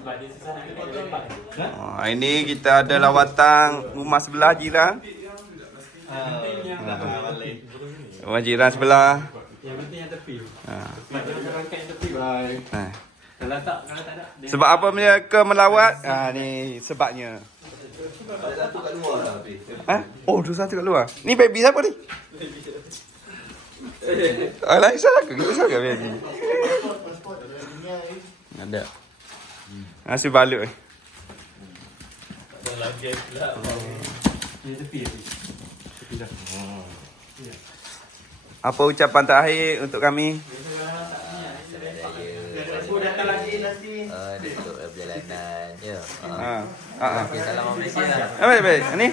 Oh, hari ni kita ada lawatan rumah sebelah jiran. Rumah jiran sebelah. Yang penting yang tepi. Ha. Ha. Kalau tak, kalau tak ada. Sebab apa mereka melawat? Ha ni sebabnya. Ada satu kat luar lah. Ha? Oh, tu satu kat luar. Ni baby siapa ni? Ah, lain salah ke? Kita salah ke baby? Ada. Nasi balut. eh. Yang tepi, tepi. Tepi dah. Apa ucapan terakhir untuk kami? Uh, untuk perjalanan. Ya. Uh, Ha. Ha. ha. okay, salam Malaysia lah. Ah, baik, baik. Ni.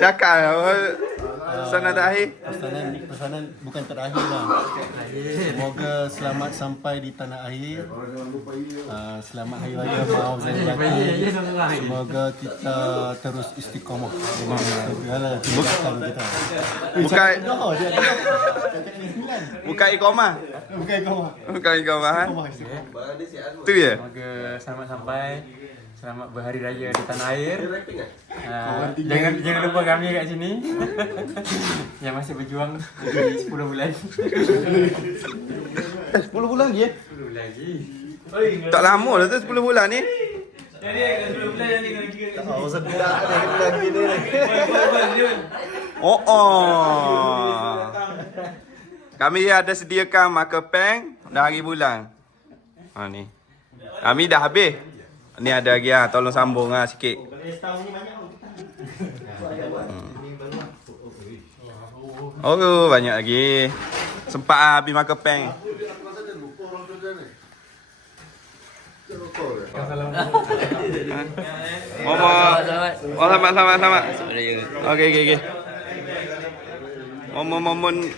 Cakap apa? Sana terakhir. Pesanan pesanan bukan terakhir lah. Semoga selamat sampai di tanah air. Uh, selamat hari raya Maaf Ya, sama lah. Semoga kita terus istiqamah dengan segala kegiatan kita. Bukan ni sembilan. bukan iqamah. Bukan kau. Bukan iqamah. ha? Istiqamah, istiqamah. Tu ya. Semoga selamat sampai. Selamat berhari raya di tanah air. Uh, jangan jangan lupa kami kat sini. yang masih berjuang di 10 bulan. 10 bulan lagi eh? 10 bulan lagi. Tak lama dah tu 10 bulan ni. Oh oh. Kami ada sediakan marker pen dah hari bulan. Ha ni. Kami dah habis. Ni ada lagi ah, tolong sambung ah sikit. Hmm. Oh, banyak lagi. Sempat ah habis marker pen. Momo. Oh, selamat selamat selamat. Okey okey okey. Momo momon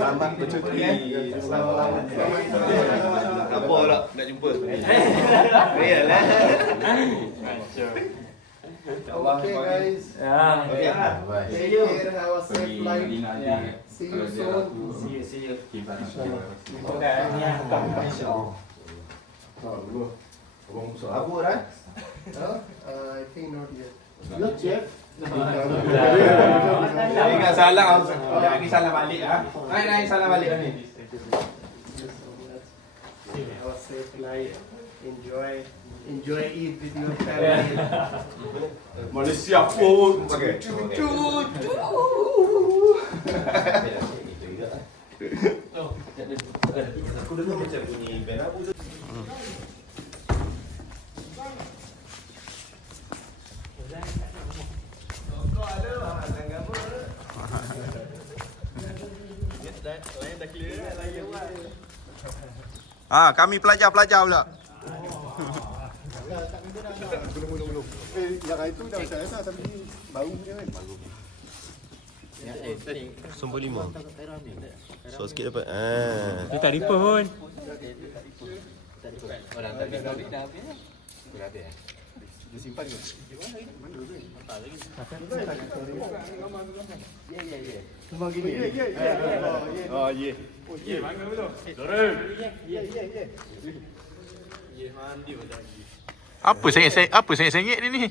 Selamat bercuti. Apa tak nak jumpa? Real lah. Okay, guys. Yeah. Okay. Bye. Take care. Have a safe flight. Yeah. See you soon. See you. See you. Okay. Yeah. Come. Come. Come. Abu, right? Huh? Uh, I think not yet. You're chef. Hindi ka salang ako sa Lagi salang mali Sala Ay, ay, salang mali kami. Have a safe life. Enjoy. Enjoy Eid with your family. Malaysia pun pakai. Aku dengar macam bunyi band Abu tu. Ah, kami pelajar-pelajar pula. Eh, yang itu dah saya rasa tapi baru punya kan. Sumpah lima. So sikit dapat. Ah. Dia tak repo pun. Dia simpan ke? Cuma gini. Ya, ya, ya. Oh, ya. Oh, ya. Apa sengit-sengit apa sengit-sengit ni ni?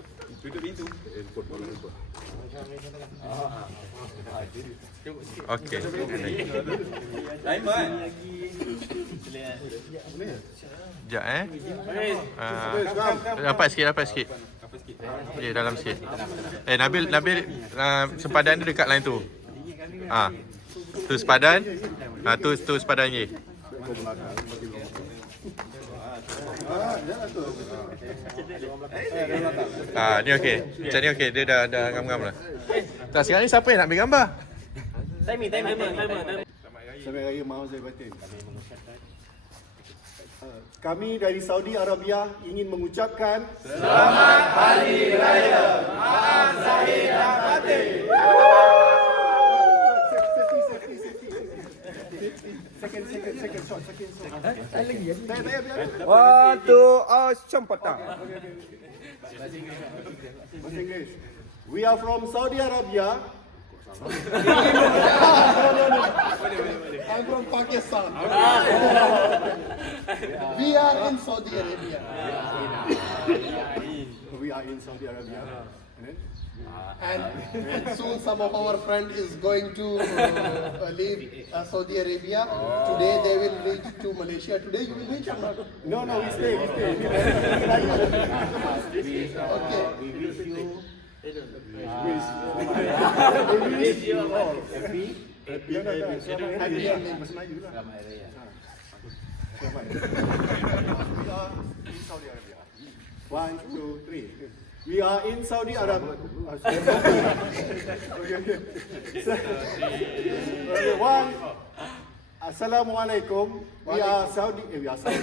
Okey. Lain kan? Sekejap eh. Uh, dapat sikit, dapat sikit. Ya, yeah, dalam sikit. Eh, Nabil, Nabil uh, sempadan dia dekat lain tu. Ah. Tu sepadan. Ha, tu tu sepadan je. Ah, ni okey. Macam ni okey. Dia dah dah ngam-ngam dah. Tak sekarang ni siapa yang nak ambil gambar? Selamat Raya Maha Zahir Batin. Kami dari Saudi Arabia ingin mengucapkan Second, One, two, oh, compatang. Bahasa Inggeris. We are from Saudi Arabia. I'm from Pakistan. We are in Saudi Arabia. We are in Saudi Arabia. And? And, and soon some of our friend is going to uh, leave uh, Saudi Arabia. Today they will reach to Malaysia. Today you will reach or not? No, no, we stay, we stay. Okay. We wish you We wish you all happy. Happy, no, no, no. Selamat Hari Raya. Bahasa Melayu lah. Selamat Hari Raya. Selamat. We are in Saudi Arabia. One, two, three. We are in Saudi Arabia. Okay, okay. Okay, one. Assalamualaikum. We are Saudi. Eh, we are Saudi.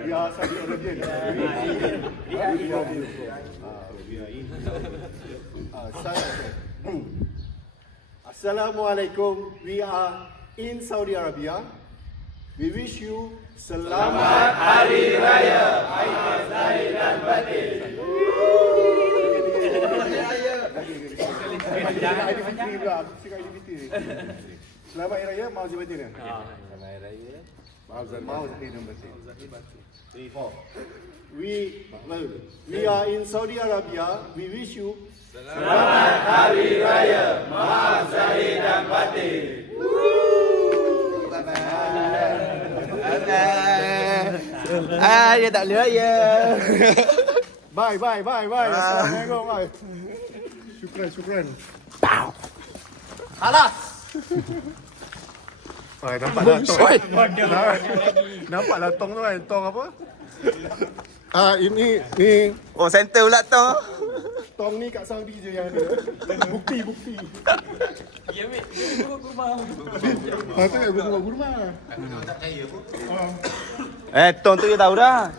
we are Saudi Arabian. We are in. We are in. Ah, Sa- Assalamualaikum. We are in Saudi Arabia. We wish you selamat Hari Raya. Aidilfitri pula. Aku cakap Aidilfitri. Selamat Hari Raya, Maaf Zahir Batin. Selamat Hari Raya. Maaf Zahir Batin. Three, four. We, well, we are in Saudi Arabia. We wish you Ah, dia tak boleh raya. Bye, bye, bye, bye. Assalamualaikum, bye. Syukran, syukran. Alas. Ah, nampak dah tong. Nampak lah tong tu kan, tong apa? Ah, ini ni Oh, center pula tu. Tong ni kat Saudi je yang ada. Bukti, bukti. Ya, mate. Ah, tu kat guru-guru rumah. Eh, tong tu dia tahu dah.